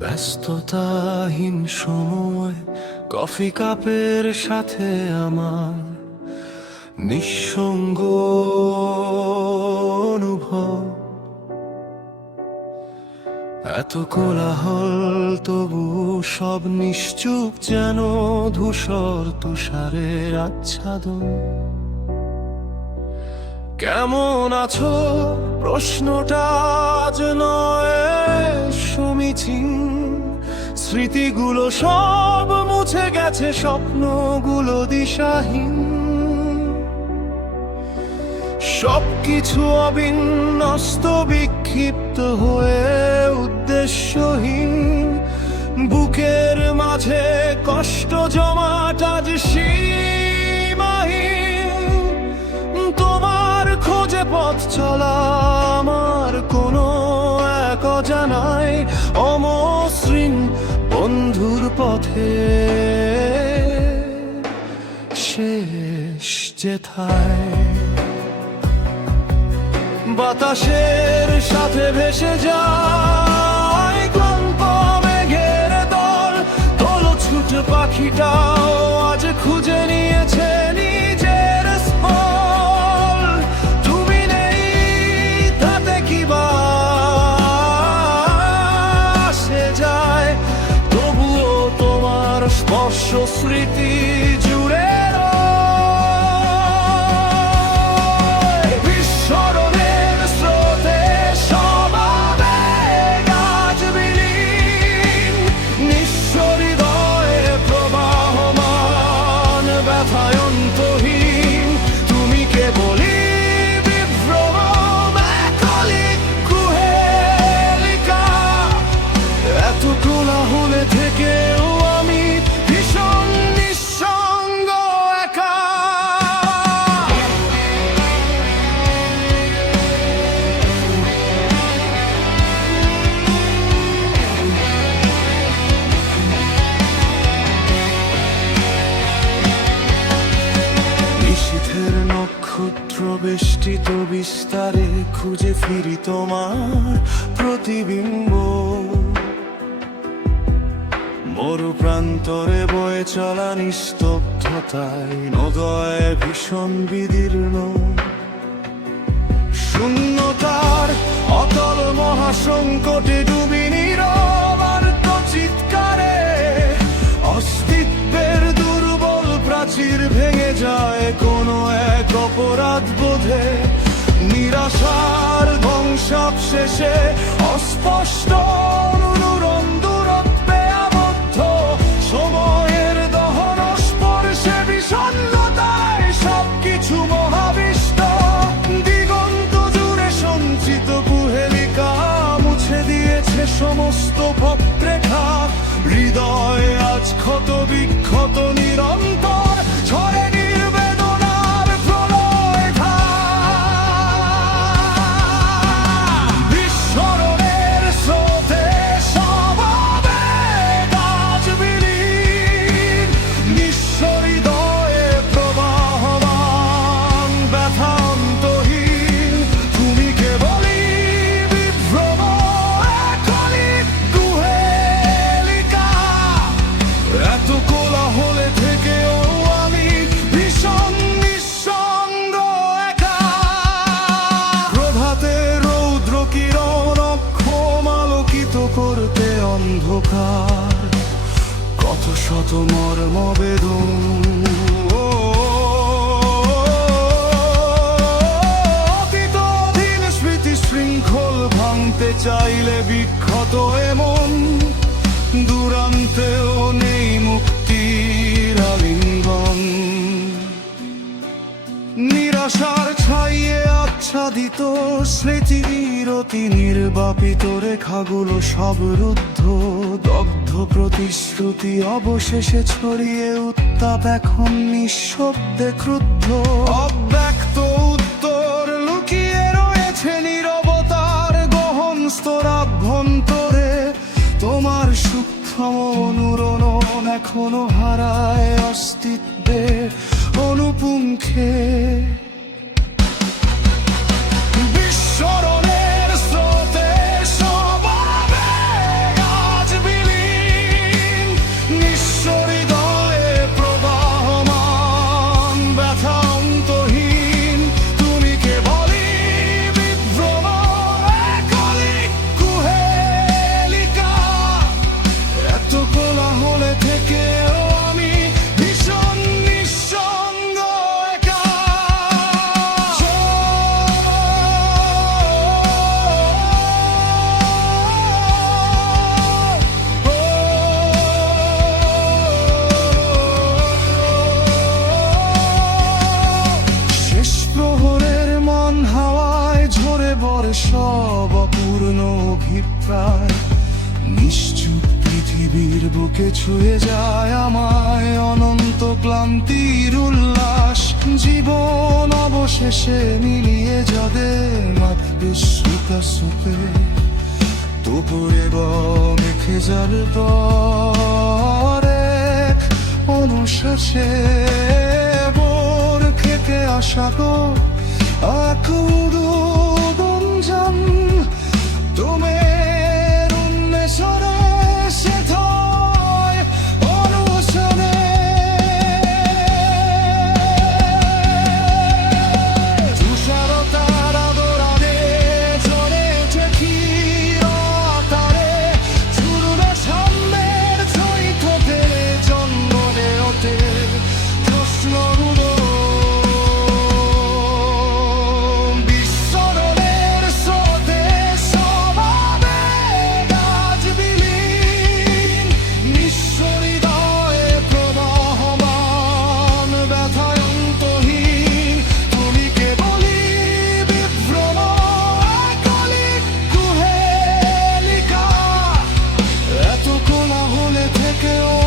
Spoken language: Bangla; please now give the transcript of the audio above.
ব্যস্ততাহীন সময় কফি কাপের সাথে আমার নিঃসঙ্গ অনুভব। এত কোলাহল তবু সব নিশ্চুপ, যেন ধূসর তুষারের আচ্ছাদন। কেমন আছো প্রশ্নটা আজ নয় সমীচীন, স্মৃতিগুলো সব মুছে গেছে, স্বপ্নগুলো দিশাহীন। সবকিছু অবিন্যস্ত, বিক্ষিপ্ত হয়ে উদ্দেশ্যহীন। বুকের মাঝে কষ্ট জমাট আজ সীমাহীন। তোমার খোঁজে পথ চলা আমার কোনো এক অজানায় অমসৃণ বন্ধুর পথে শেষ যেথায়। বাতাসের সাথে ভেসে যায় ক্লান্ত মেঘের দল, তোলো ছুট পাখিটাও আজ খুঁজে নিয়েছে নিজের স্থল। তুমি নেই তাতে কি বা আসে যায়, তবুও তোমার স্পর্শ স্মৃতি জুড়ে থেকেও আমি ভীষণ নিঃসঙ্গ একা। নিশীথের নক্ষত্র বেষ্টিত বিস্তারে খুঁজে ফিরি তোমার প্রতিবিম্ব। মরু প্রান্তরে বয়ে চলা নিস্তব্ধতায় নদয় ভীষণ বিদীর্ণ। শূন্যতার অতল মহাসংকটে ডুবি নীরব আর্ত চিৎকারে। অস্তিত্বের দুর্বল প্রাচীর ভেঙে যায় কোনো এক অপরাধ বোধে। নিরাশার ধ্বংসাবশেষে অস্পষ্ট অনুরণ দূরত্বে আবদ্ধ। সময়ের দহন স্পর্শে বিষণ্ণতায় সবকিছু মহাবিষ্ট। দিগন্ত জুড়ে সঞ্চিত কুহেলিকা মুছে দিয়েছে সমস্ত পথরেখা। হৃদয় আজ ক্ষত বিক্ষত নিরন্তর ঝরে নির্বেদনার প্রলয় ধার। বিস্মরণের স্রোতে সব আবেগ আজ বিলীন। নিঃস্ব হৃদয়ে প্রবাহমান ব্যথা অন্তহীন। তুমি কেবলই বিভ্রম একলিক কুহেলিকা। এত কোলাহলে থেকেও আমি ভীষণ নিঃসঙ্গ একা। প্রভাতের রৌদ্র কিরণ অক্ষম আলোকিত করতে অন্ধকার। কত শত মর্ম বেদন অতীতাধীন স্মৃতি শৃঙ্খল ভাঙতে চাইলে বিক্ষত এমন দূরান্তেও নেই মুক্তির আলিঙ্গন। নিরাশার ছাইয়ে আচ্ছাদিত স্মৃতির অতি নির্বাপিত রেখাগুলো সব রুদ্ধ। দগ্ধ প্রতিশ্রুতি অবশেষে ছড়িয়ে উত্তাপ এখন নিঃশব্দে ক্রুদ্ধ। অব্যক্ত উত্তর লুকিয়ে রয়েছে নীরবতার গহন স্তরাভ্যন্তরে। তোমার সূক্ষ্ম অনুরণন এখনো হারায় অস্তিত্বের অনুপুঙ্খে। বিস্মরণের স্রোতে সব আবেগ আজ সব অপূর্ণ অভিপ্রায় নিশ্চুপ পৃথিবীর বুকে ছুঁয়ে যায় আমায় অনন্ত ক্লান্তির উল্লাস জীবন অবশেষে মিলিয়ে যাবে মাতৃশ্রুতা সুপে দুপুরে মেখে যার পরে অনুশ্বাসে বোর খেতে আসা গো আকুদঞ্জন তুমি উন্মেষরে সেথয় অনুসরণে তুষারতার আদরারে ঝরে উঠে ক্ষীরতারে চূর্ণ সাম্যের চৈত ফেলে জন্মনে ওঠে প্রশ্নগুলো বিস্মরণের স্রোতে স্বভাবে গাছ বিলীন নিঃস্ব হৃদয়ে প্রবাহমান ব্যথায় অন্তহীন তুমি কেবলই বিভ্রম একলিক কুহেলিকা এত কোলাহলে থেকেও